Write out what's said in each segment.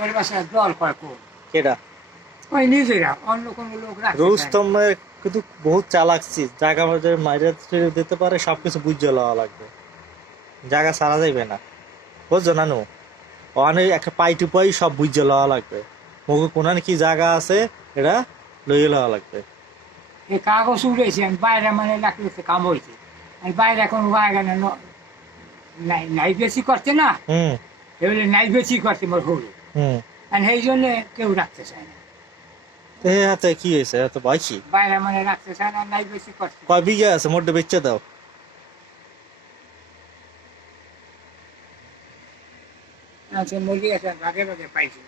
ওর বাসায় জল পায় কোন কেডা? ওই নিজেরা, অন্য কোনো লোক রাখতে চায় না। রুস্তম ভাই কিন্তু বহুত চালাকছি, জায়গা মধ্যে মাইরা ছেড়ে দিতে পারে, সবকিছু বুঝে লওয়া লাগবে, জায়গা সারা যাইবে না, বুঝছো নানু? অনেক একটা পাই টু পাই সব বুঝে লওয়া লাগবে, মুখে কোনানে কি জায়গা আছে এটা লইয়ে লওয়া লাগবে। এই কাগজ উড়েছে, আমি বাইরে মানে লাগলে কাম হয়েছে, আমি বাইরে এখন বাইরে নাই বেশি করছে না, হুম এগুলো নাই বেশি করছে মোর হলো, হুম। আর সেই জন্য কেউ রাখতে চায় না, তো এ হাতে কি হয়েছে, এত বাইছি? বাইরে মানে রাখতে চায় না, নাই বেশি করছে। কয় বিঘা আছে মোটে বেচে দাও। আচ্ছা, মুরগি আছে ভাগে ভাগে পাইছে,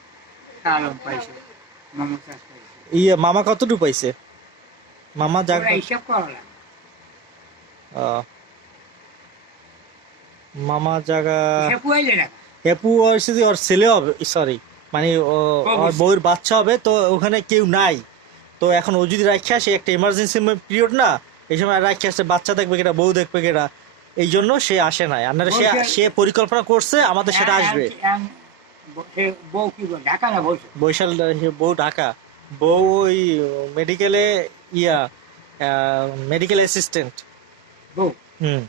কালম পাইছে, মমতাজ পাইছে, ইয়ে মামা কতটুকু পাইছে? মামা ওরা জায়গা হিসাব করা লাগে। মামা জায়গা হিসাব পাইলে না, হেপু হয়েছে যে ওর ছেলে হবে, সরি মানে ওর বউয়ের বাচ্চা হবে, তো ওখানে কেউ নাই, তো এখন ও যদি রাখে আসে, একটা এমার্জেন্সি পিরিয়ড না, এই সময় রাখে আসে, বাচ্চা দেখবে কেটা, বউ দেখবে কেটা, এই জন্য সে আসে নাই। আপনারা সে সে পরিকল্পনা করছে আমাদের সাথে আসবে। বউ কি বল ঢাকা না বলছো? বৈশাল বউ ঢাকা, বউ ওই মেডিকেলে, ইয়া মেডিকেল অ্যাসিস্ট্যান্ট। বউ হুম।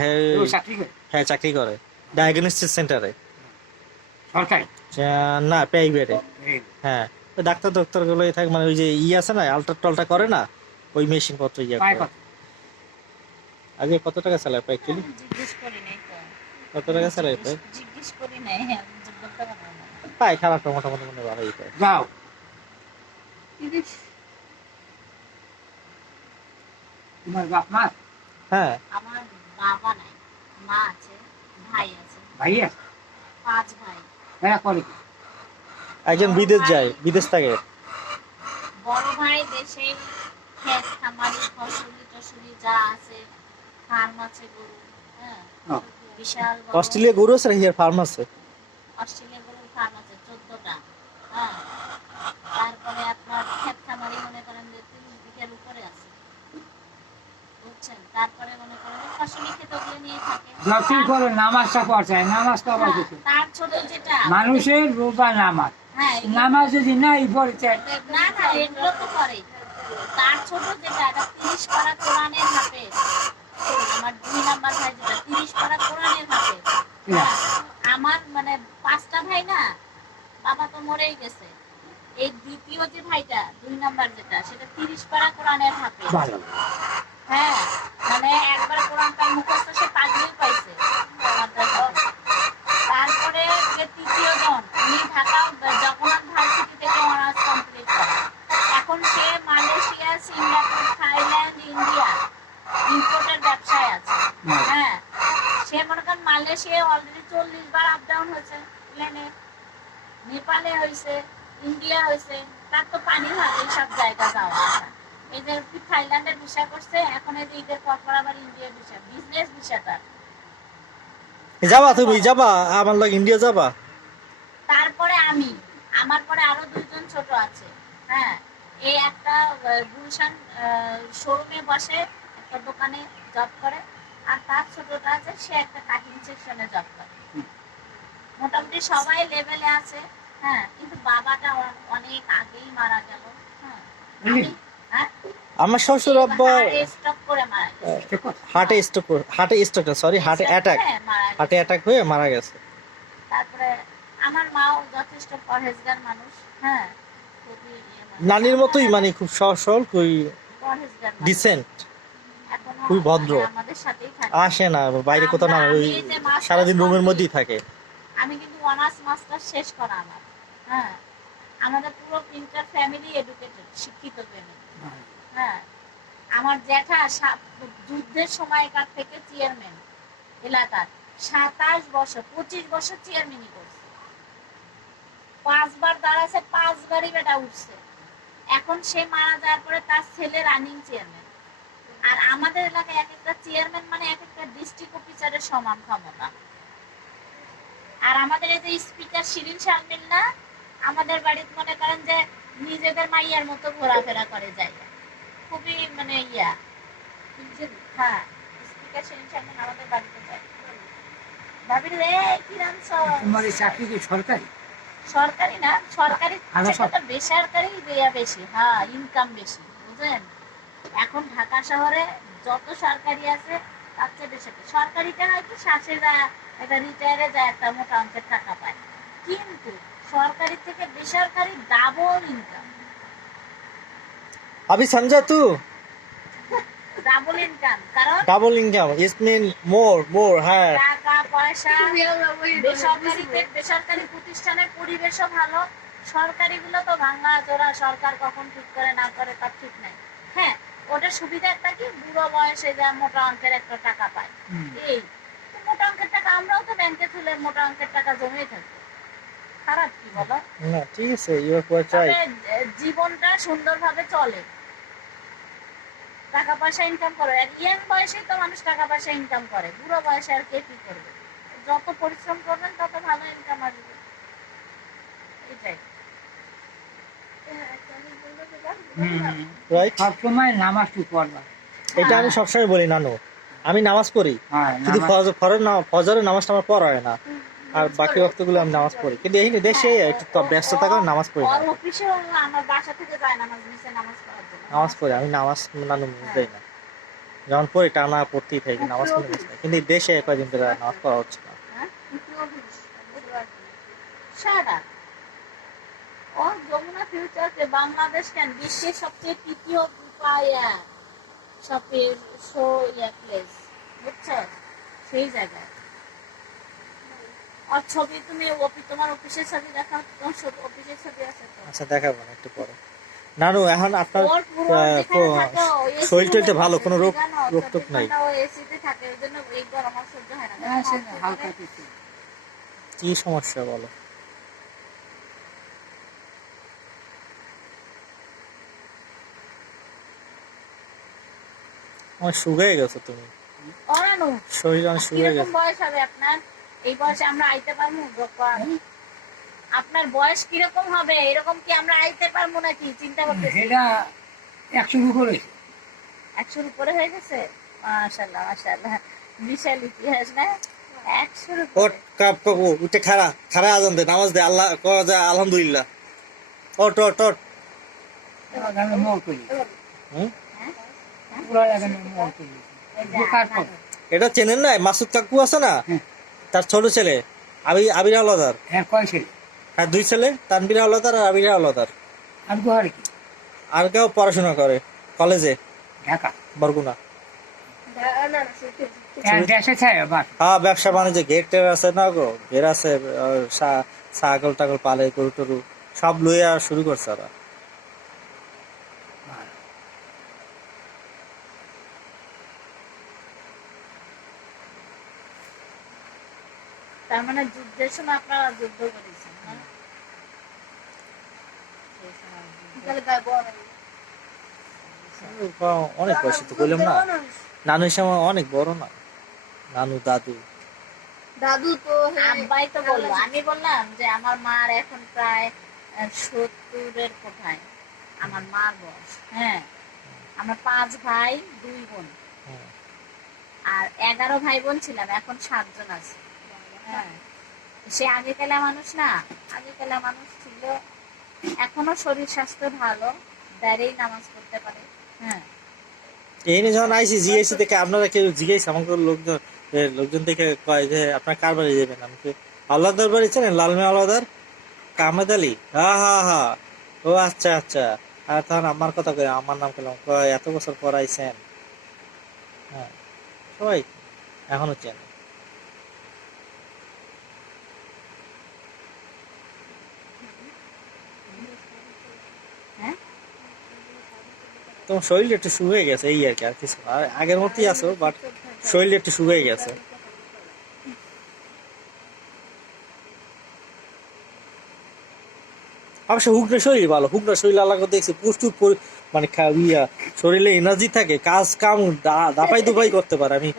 হ্যাঁ, বউ চাকরি করে? হ্যাঁ চাকরি করে ডায়াগনস্টিক সেন্টারে। সরকারি না, প্রাইভেটে। এই, হ্যাঁ, ওই ডাক্তার ডক্টর গুলোই থাকে, মানে ওই যে আছে না, আলট্রা টলটা করে না, ওই মেশিন পত্র ইয়ে পায় করে। কত? আগে কত টাকা স্যালারি পায় অ্যাকচুয়ালি? জিজ্ঞেস করি নাই তো। কত টাকা স্যালারি পায়? জিজ্ঞেস করি নাই, হ্যাঁ বলতে পারবো না। পায়, খারাপ না, মোটামুটি মনে ভালোই পায়। যাও, 30। তোমার বাপ মা? হ্যাঁ। আমার বাবা নাই, মা আছে, ভাই আছে, ভাই আছে? 5 ভাই। এরা করে কি? একজন বিদেশ যায়, বিদেশ থাকে। বড় ভাই দেশে ক্ষেত খামারি ফসলি টসলি যা আছে, ফার্ম আছে, গরু, হ্যাঁ ও, বিশাল বড়। অস্ট্রেলিয়া গরু আছে, হিয়ার ফার্ম আছে। অস্ট্রেলিয়া গরুর ফার্ম আছে 14টা, হ্যাঁ। তারপরে আপনার ক্ষেত খামারি মনে করেন যে 30 বিঘার উপরে আছে, বুঝছেন। তারপরে মনে করেন যে ফসলি ক্ষেত ওগুলো নিয়ে থাকে। যতই করে নামাজটা পড়ছে, নামাজটা আবার কিছু তার ছোট যেটা মানুষের রোজা নামাজ, হ্যাঁ নামাজ যদি নাই পড়ছে, না না এগুলো তো করে। তার ছোট যেটা এটা 30 পারা কোরআনের হাফেজ। আমার 2 নাম্বার ভাই যেটা 30 পারা কোরআনের হাফেজ। আমার মানে 5টা ভাই না, বাবা তো মরেই গেছে। এই দ্বিতীয় যে ভাইটা 2 নাম্বার যেটা, সেটা 30 পারা কোরআনের হাফেজ। ভালো। হ্যাঁ, মানে একবার কোরআনটা মুখস্থ সে পাগড়ি পাইছে মাদ্রাসাতে। তারপরে যে তৃতীয় জন, উনি ঢাকা জগন্নাথ ভার্সিটি থেকে অনার্স কমপ্লিট করে। এখন সে মালয়েশিয়া, সিঙ্গাপুর, থাইল্যান্ড, ইন্ডিয়া ইম্পোর্টের ব্যবসায় আছে। হ্যাঁ, সে মনে করেন মালয়েশিয়ায় অলরেডি 40 বার আপ ডাউন হয়েছে প্লেনে, নেপালে হয়েছে, ইন্ডিয়া হয়েছে, তার তো পানি হয় এইসব জায়গা যাওয়া আসা। এই যে থাইল্যান্ডের ভিসা করছে, এখন এই যে ঈদের পর আবার ইন্ডিয়ার ভিসা, বিজনেস ভিসাটা। যাবা তুমি, যাবা আমার লোক ইন্ডিয়া যাবা? তারপরে আমি, আমার পরে আরো 2 জন ছোট আছে। হ্যাঁ, এই একটা গুলশান শোরুমে বসে, একটা দোকানে জব করে, আর তার ছোটটা আছে, সে একটা কাটিং সেকশনে জব করে। মোটামুটি সবাই লেভেলে আছে। হ্যাঁ, কিন্তু বাবাটা অনেক আগেই মারা গেল। হ্যাঁ, হ্যাঁ আমার শ্বশুর আব্বা স্ট্রোক করে মারা গেছে। হার্টে স্ট্রোক, সরি, হার্টে অ্যাটাক, হার্টে অ্যাটাক হয়ে মারা গেছে। তারপরে আমার মাও যথেষ্ট পরহেজগার মানুষ। হ্যাঁ, খুবই নানির মতোই, মানে খুব সহজ সরল, খুবই পরহেজগার মানুষ। ডিসেন্ট, এখনো খুবই ভদ্র, আমাদের সাথেই থাকে। আসে না বাইরে কোথাও, না ওই সারাদিন রুমের মধ্যেই থাকে। আমি কিন্তু অনার্স মাস্টার শেষ করা আমার। হ্যাঁ, আমাদের পুরো ইন্টার ফ্যামিলি এডুকেটেড, শিক্ষিত ফ্যামিলি। হ্যাঁ, আমার জ্যাঠা যুদ্ধের সময়কার থেকে চেয়ারম্যান এলাকার, 27 বছর 25 বছর চেয়ারম্যানই করছে। 5 বার দাঁড়াছে, 5 বারই বেটা উঠছে। এখন সে মারা যাওয়ার পরে তার ছেলে রানিং চেয়ারম্যান। আর আমাদের এলাকায় এক একটা চেয়ারম্যান মানে এক একটা ডিস্ট্রিক্ট অফিসারের সমান ক্ষমতা। আর আমাদের এই যে স্পিকার শিরিন শারমিন না, আমাদের বাড়িতে মনে করেন যে নিজেদের মাইয়ার মতো ঘোরাফেরা করে যায়, খুবই মানে ইয়া। হ্যাঁ, স্পিকার শিরিন শারমিন আমাদের বাড়িতে যায়। ভাবির রে কি রামছো? তোমার এই চাকরি কি সরকারি? সরকারি না, সরকারি আরো থেকে তো বেসরকারি দেয়া বেশি, হ্যাঁ ইনকাম বেশি, বুঝলেন? এখন ঢাকা শহরে যত সরকারি আছে তার চেয়ে বেসরকারি। সরকারিটা হয়তো শাসে যায়, একটা রিটায়ারে যায়, একটা মোটা অঙ্কের টাকা পায়, কিন্তু সরকারি থেকে বেসরকারি ডাবল ইনকাম। अभी समझा तू ডাবল ইনকাম, কারণ double income it mean more higher টাকা পয়সা, বেসরকারি প্রতিষ্ঠানের পরিবেশও ভালো, সরকারি গুলো তো ভাঙা চোরা, সরকার কখন ঠিক করে না করে তার ঠিক নাই। হ্যাঁ, ওটা সুবিধা একটা কি, বুড়ো বয়সে যা মোটা অঙ্কের একটা টাকা পায়, এই তো মোটা অঙ্কের টাকা আমরাও তো ব্যাংকে তুলে মোটা অঙ্কের টাকা জমিয়ে থাকবো, খারাপ কি বলো? না ঠিক আছে ইউ আর কোয়াইট তবে রাইট জীবনটা সুন্দরভাবে চলে, টাকা পয়সা ইনকাম করে। আর ইয়াং বয়সে তো মানুষ টাকা পয়সা ইনকাম করে, বুড়ো বয়সে আর কে কি করবে? যত পরিশ্রম করবেন তত ভালো ইনকাম আসবে, এটাই। রাইট সবসময় নামাজটু পড়বা। এটা আমি সবসময় বলি নানু আমি নামাজ পড়ি হ্যাঁ, শুধু নামাজ- ফজরের নামাজটা আমার পড়া হয় না আর বাকি ওয়াক্তগুলো আমি নামাজ পড়ি কিন্তু এই দেশে একটু ব্যস্ত থাকার নামাজ পড়ি না ওর অফিসে আমার বাসা থেকে যায় নামাজ নিচে নামাজ পড়ার জন্য। নামাজ পড়ি আমি নামাজ নানু মুখ দেই না যখন পড়ি টানা পড়তেই থাকি নামাজ পড়ি কিন্তু এই দেশে কয়েকদিন ধরে নামাজ পড়া হচ্ছে না হ্যাঁ? Shut up. ও যমুনা ফিউচারকে বাংলাদেশ কেন বিশ্বের সবচেয়ে তৃতীয় শপিং প্লেস, বুঝছো? সেই জায়গায় আর ছবি তুমি তোমার অফিসের ছবি দেখাও, তোমার অফিসের ছবি আছে তো? আচ্ছা দেখাবো না একটু পরে নানু এখন আপনার ওর পুরো যেখানে থাকে, ও AC শরীর টরীরটা room ভালো, আছে, কোনো রোগ- জানো? রোগ টোগ 24 নাই। ঘন্টা ও এসিতে থাকে, ওই জন্য এই গরম আর সহ্য হয় না। হ্যাঁ, সে হালকা কিছু। কি সমস্যা বলো আমার শুকিয়ে গেছো তুমি অরানু, শরীর অনেক শুকিয়ে কিরকম গেছে বয়স হবে আপনার? এই বয়সে আমরা আইতে পারবো? আপনার বয়স কিরকম হবে? এরকম কি আমরা আইতে পারবো নাকি? চিন্তা করতেছি। সেটা 100 উপরে। 100-র উপরে হয়ে গেছে, মাশাআল্লাহ মাশাআল্লাহ, বিশাল ইতিহাস না? 100-র ওট উপরে। কাপ কাপু উঠে খাড়া খাড়া আজান দে নামাজ দে আল্লাহ করা যায় আলহামদুলিল্লাহ ওট ওট ওট এখানে মোড় করি। হুম? পুরো এখানে মোড় করি। এই যে ঢোকার পর। আপনার- এটা চেনেন না মাসুদ কাকু আছে না হুম। তার ছোট ছেলে আবির আলাদার হ্যাঁ, কয় ছেলে? আর দুই ছেলে তানবির আলাদার আর আবির আলাদার আর গোহার কি? আর কেউ পড়াশোনা করে কলেজে ঢাকা। বরগুনা দেশে ছায় বাস। হ্যাঁ ব্যবসা বাণিজ্য গেট টের আছে না গো ঘের আছে ছাগল টাগল পালে গরু টরু সব লইয়া শুরু করছে ওরা তার মানে যুদ্ধের সময় আপনারা যুদ্ধ করেছেন, হ্যাঁ? সেই সময় যুদ্ধ। অনেক বয়স তো বললাম না নানু হিসাবে অনেক বড় না নানু দাদু দাদু তো আব্বাই তো বললো, আমি বললাম যে আমার মার এখন প্রায় 70-এর কোঠায় আমার মার বয়স। হ্যাঁ, আমরা 5 ভাই 2 বোন, হুম। আর 11 ভাই বোন ছিলাম, এখন 7 জন আছে। হ্যাঁ, সে আগেকালা মানুষ না, আগেকালা মানুষ ছিল, এখনো শরীর স্বাস্থ্য ভালো, দাঁড়িয়ে নামাজ পড়তে পারে। হ্যাঁ, এই নিয়ে যখন আইসি জিএসি থেকে আপনারা কেউ জিজ্ঞেস আমাকে লোকজন থেকে কয় যে আপনার কার বাড়ি যাবেন আমি আল্লাহদার বাড়ি চেনেন লালমে আল্লাহদার কামেদ আলী হ্যাঁ হ্যাঁ হ্যাঁ ও আচ্ছা আচ্ছা আর তখন আমার কথা কয় আমার নাম পেলাম কয় এত বছর পর আইসেন হ্যাঁ সবাই এখনো চেন হ্যাঁ, তোমার শরীরটা একটু শুকিয়ে গেছে এই আর কি আর কিছু আর আগের মতোই আছো বাট শরীরটা একটু শুকিয়ে গেছে অবশ্য হুকরা শরীর ভালো হুকরা শরীর আল্লাহ দেখছি প্রচুর মানে শরীরে এনার্জি থাকে কাজ কাম দাপাই দুপাই করতে পারে আমি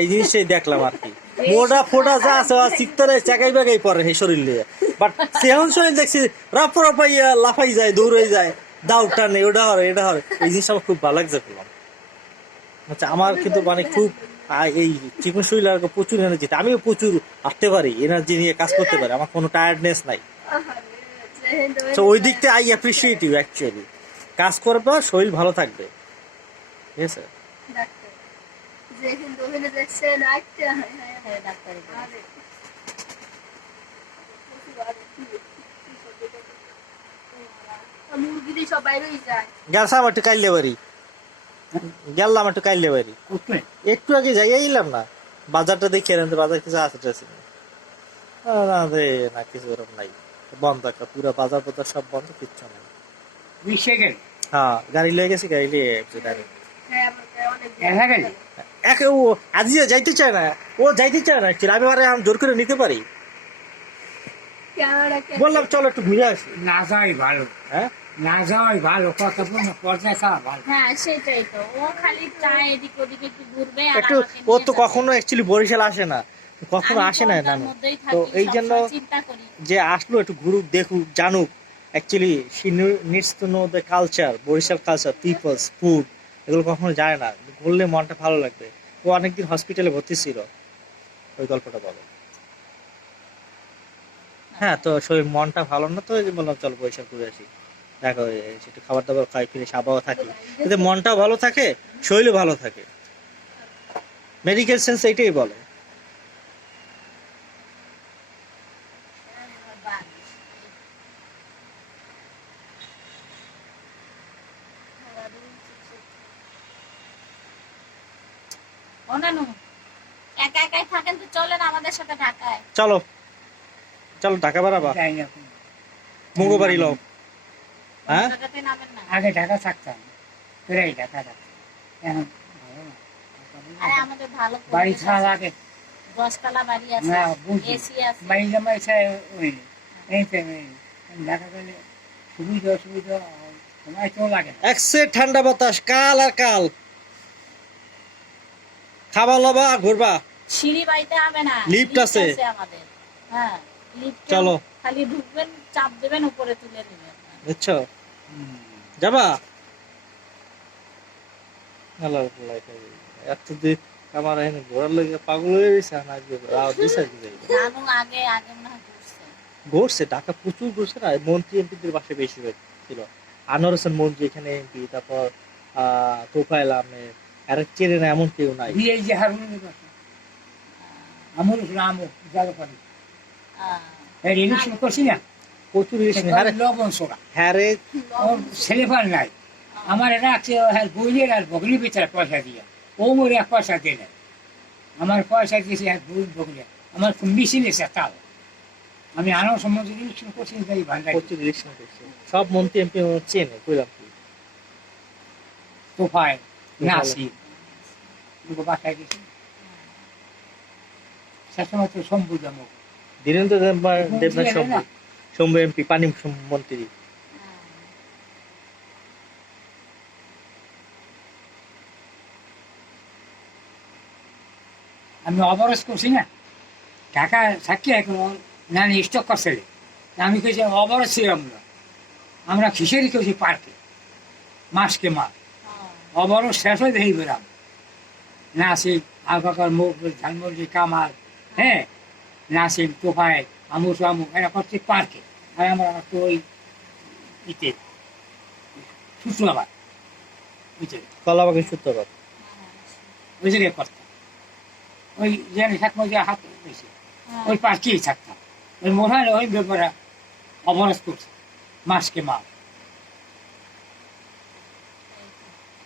এই জিনিসটাই দেখলাম আর কি মোটা ফোটা যা আছে চিত্তারে চাকাই বাগাই পরে সেই শরীর নিয়ে বাট সেহন শরীর দেখছি রাপ রাপাইয়া লাফাই যায় দৌড়াই যায় দাও টানে ওটা হরে এটা হরে এই জিনিসটা আমার খুব ভালো লাগছে বললাম আচ্ছা আমার কিন্তু মানে খুব আর এই চিকন শরীর আর প্রচুর এনার্জি, আমিও প্রচুর হাঁটতে পারি, এনার্জি নিয়ে কাজ করতে পারি, আমার কোনো টায়ার্ডনেস নাই। তো ওই দিক থেকে আই অ্যাপ্রিসিয়েট ইউ অ্যাকচুয়ালি। কাজ করবা, শরীর ভালো থাকবে, ঠিক আছে? মুরগিরি সব বাইরেই যায়। গেলাম একটু কাইলে বাড়ি, গেলাম একটু কাইলে বাড়ি, উঠবে একটু আগে যাই এলাম না, বাজারটা দেখে এলাম, বাজার কিছু আছে টাছে না। না রে, না কিছু এরকম নাই, বন্ধ একটা পুরো বাজার বাজার সব বন্ধ, কিচ্ছু নেই। 20 সেকেন্ড হ্যাঁ, গাড়ি লয়ে গেছি, গাড়ি লিয়ে ডাইরেক্ট হ্যাঁ, অনেক দেখা গেল একে ও আজিয়া যাইতে চায় না, ও যাইতে চায় না actually, আমি আরে আমি জোর করে নিতে পারি, ক্যামেরা বললাম চলো একটু ঘুরে আসি। না যাওয়াই ভালো, হ্যাঁ, না যাওয়াই ভালো, কতক্ষণ পর্যায়ে খাওয়া ভালো। হ্যাঁ সেটাই তো, ও খালি চায় এদিক ওদিক একটু ঘুরবে আর একটু আমাকে ও নিয়ে তো যাবে। কখনো অ্যাকচুয়ালি বরিশাল আসে না, কখনো আমি আসে না পর্দার নানু। মধ্যেই তো থাকি, এই জন্য সবসময় চিন্তা করি। যে আসলো একটু ঘুরুক, দেখুক, জানুক, actually she needs to know the culture, Barishal culture, peoples, food, এগুলো কখনো জানে না, ঘুরলে মনটা ভালো লাগবে। ও অনেকদিন হসপিটালে ভর্তি ছিল, ওই গল্পটা বলো। হ্যাঁ, তো শরীর মনটা ভালো না, তো এই যে বললাম চলো বরিশাল ঘুরে আসি, দেখো একটু খাবার দাবার খাই, ফিরে আবহাওয়া থাকি, এতে মনটাও ভালো থাকে, শরীরও ভালো থাকে। মেডিকেল সেন্স এইটাই বলে। ও নানু, একা একাই থাকেন তো চলেন আমাদের সাথে ঢাকায়। চলো চলো, ঢাকা বাড়াবা, যাই না এখন। মুগো বাড়ি লোক। হ্যাঁ, ঢাকাতে নামেন না। আগে ঢাকা থাকতাম, প্রায় ঢাকা থাকতাম, এখন ভালো না। আরে আমাদের ভালো বাড়ি পরিবেশ ছাড়া আছে। লাগে 10 তলা বাড়ি আছে, না, বুঝি। এসি আছে। বাড়ি জামাই ছায় ওই এইতে ঢাকা গেলে সুবিধা অসুবিধা সময় তো লাগে না। একসে ঠান্ডা বাতাস, কাল আর কাল, খাবা লবা আর ঘুরবা। সিঁড়ি বাইতে হবে না, লিফট আছে আমাদের। হ্যাঁ, লিফট। চলো। খালি ঢুকবেন, চাপ দেবেন, উপরে তুলে দিবেন। বুঝছো, যাবা। এত দিন আমার এখানে ঘোরার লেগে পাগল হয়ে গেছে, না জানো আগে আগে মনে হয় ঘুরছে। ঘুরছে, ঢাকা প্রচুর ঘুরছে না, মন্ত্রী এমপিদের বাসে বেশি ছিল। আনোয়ার হোসেন মন্ত্রী এখানে এমপি, তারপর তোফায়েল আহমেদ, আর চেনে না এমন কেউ নাই। বিয়ে যে হারুনের কথা আমুল আমুল জালো পারি এই ইলেকশন করছি না, প্রচুর ইলেকশন, লবণ সোড়া হ্যাঁ রে, ওর ছেলেপাল নাই, আমার এটা আছে হ্যাঁ বইয়ের আর বগলি বেচার পয়সা দিয়ে, ও মোরে এক পয়সা দিয়ে নেয়, আমার পয়সা দিয়েছে এক বই বগলি, আমার খুব মিছিল এসে তাও আমি আরো সম্বন্ধে ইলেকশন করছি তাই ভালো প্রচুর ইলেকশন করছে, সব মন্ত্রী এমপি চেনে, কইলাম কি। তোফায় নাসির দুটো বাসায় গেছি, সেসময় তো শম্ভু জামুক ধীরেন্দ্র দেবনাথ শম্ভু, শম্ভু এমপি, পানি মন্ত্রী। আমি অবরোধ করছি না, ঢাকা থাকি এখন নানি স্টক করছে, আমি কেছি অবরোধ ছিলাম না, আমরা খিচুড়ি কেছি পার্কে মাসকে মাস, অবরোধ শেষ হয়ে দেখি বেরাম নাসিম আলফাকার মুখ ঝালমুরগি কামাল, হ্যাঁ নাসিম তোফায় আমুক আমুক এরা করছে পার্কে, আর আমরা তো ওই ইতে শুক্রবার বুঝছে কলাবাগের সূত্রপাত। ওই জায়গায় করতাম, ওই জানি থাকবো যে হাত হয়েছে ওই পার্কেই থাকতাম, ওই মনে ওই ব্যাপারে অবরোধ করছে মাসকে মা,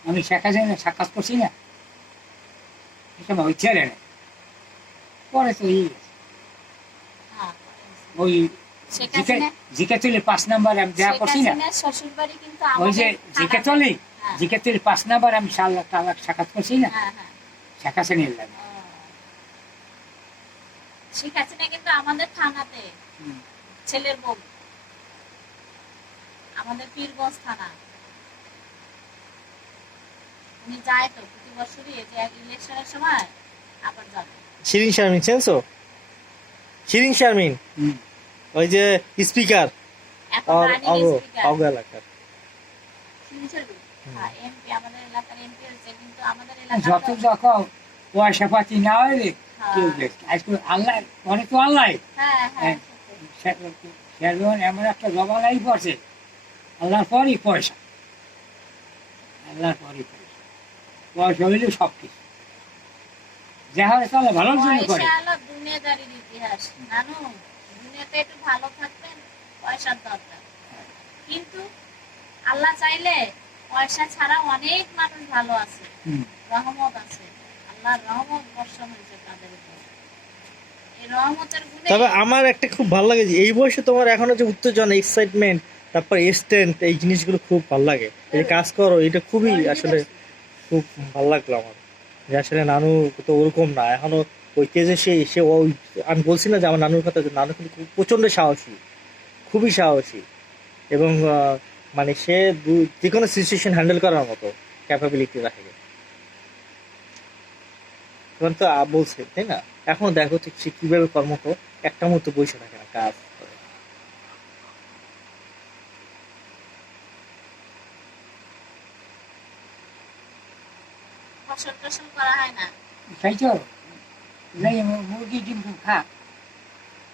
আমি শেখা যাই না সাক্ষাৎ করছি না, এসব ওই ছেলে না, পরে তো ওই জিকে তুলে 5 নাম্বার আমি দেওয়া করছি না, শ্বশুর বাড়ি কিন্তু ওই যে জিকে তুলি হ্যাঁ। জিকে তুলে 5 নাম্বার আমি সাক্ষাৎ করছি না, হ্যাঁ হ্যাঁ, শেখ হাসিনা লাগে শেখ হাসিনা কিন্তু আমাদের থানাতে ছেলের বউ, আমাদের পীরগঞ্জ থানা, উনি যায় তো প্রতি বছরই, এই যে ইলেকশনের সময় আবার যাবে। শিরিন শারমিন চেনছো? শিরিন শারমিন ওই যে স্পিকার এখন রানিং স্পিকার অগ এলাকার এমপি, আমাদের এলাকার এমপি হচ্ছে, কিন্তু আমাদের এলাকার যত যখন পয়সা পাতি না হলে কেউ হ্যাঁ। দেখে আজকে আল্লাহ মনে তো আল্লাহ হ্যাঁ হ্যাঁ সেজন এমন একটা জমানাই পড়ছে আল্লাহর পরই পয়সা, আল্লাহর পরই পয়সা, পয়সা হইলে সব কিছু যা হয় তাহলে ভালোর জন্য করে। পয়সা হলো দুনিয়াদারির ইতিহাস নানু। দুনিয়াতে একটু ভালো থাকবেন, পয়সার দরকার, কিন্তু আল্লাহ চাইলে পয়সা ছাড়া অনেক মানুষ ভালো আছে, হুম। রহমত আছে, আল্লাহর রহমত বর্ষণ হয়েছে তাদের উপর। এই রহমতের গুণে তবে আমার একটা খুব ভালো লাগে যে এই বয়সে তোমার এখনো যে উত্তেজনা, এক্সাইটমেন্ট, তারপর স্ট্রেন্থ, এই জিনিসগুলো খুব ভালো লাগে। এই কাজ করো, এটা খুবই আসলে খুব ভালো লাগলো আমার। যে আসলে নানু তো ওরকম না এখনো, ওই তেজে সে ওই, আমি বলছি না যে আমার নানুর কথা, যে নানু কিন্তু প্রচন্ড সাহসী, খুবই সাহসী, এবং মানে সে যে কোনো সিচুয়েশন হ্যান্ডেল করার মতো ক্যাপাবিলিটি রাখে। তখন তো বলছে তাই না, এখনো দেখো ঠিক সে কিভাবে কর্মঠ, একটা মতো বসে থাকে না, কাজ করে। ফসল টসল করা হয় না। খাইছো নাই মুরগি ডিম খা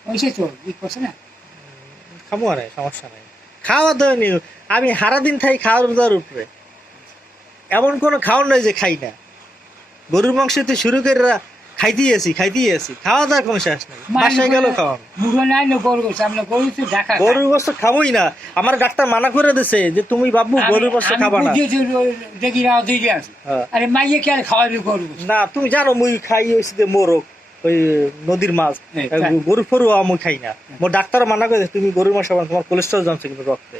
ওইসে তো ই করছে না। খামো আরে, সমস্যা নাই, খাওয়া দাওয়া নিয়ে আমি সারাদিন খাই খাওয়ার দাওয়ার উপরে, এমন কোনো খাওয়ার নয় যে খাই না। গরুর মাংস থেকে শুরু করে খাইতেই আছি, খাওয়া দাওয়ার কোনো শেষ নেই, বাসায় গেল খাওয়ান। মুরগি নাই না গরু গোস, আমরা গরু তো ঢাকা খাই। গরুর গোস্ত খাবোই না, আমার ডাক্তার মানা করে দিছে যে তুমি বাবু গরুর গোস্ত খাবা না। দেখি রাও দিয়ে আছে হ্যাঁ। আরে মাইয়ে কে আর খাওয়াবি গরু গোস? না তুমি জানো মুই খাই হয়েছি যে মোরগ, ওই নদীর মাছ, হ্যাঁ, তাই। গরু ফরু আমি খাই না। মোর ডাক্তার মানা করে দিছে, তুমি গরুর মাংস খাবা না, তোমার কোলেস্ট্রল জমছে কিন্তু রক্তে,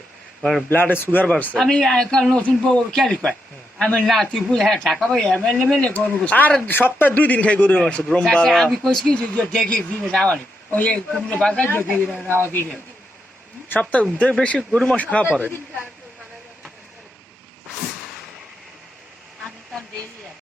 ব্লাডে সুগার বাড়ছে। আমি কাল নতুন বউ কেলি কয় আমি না তুই বুঝ হ্যাঁ টাকা পাই এমএলএ মেলে গরু গোস। আর সপ্তাহে 2 দিন খাই গরুর মাংস, রোববার। আমি কইছি কি যে দেখি দিনে রাওয়ানি ওই কুমড়ো বাজার দেখি রাওয়া দিলে সপ্তাহে বেশি গরুর মাংস খাওয়া পড়ে। আমি তো দেরি আছে।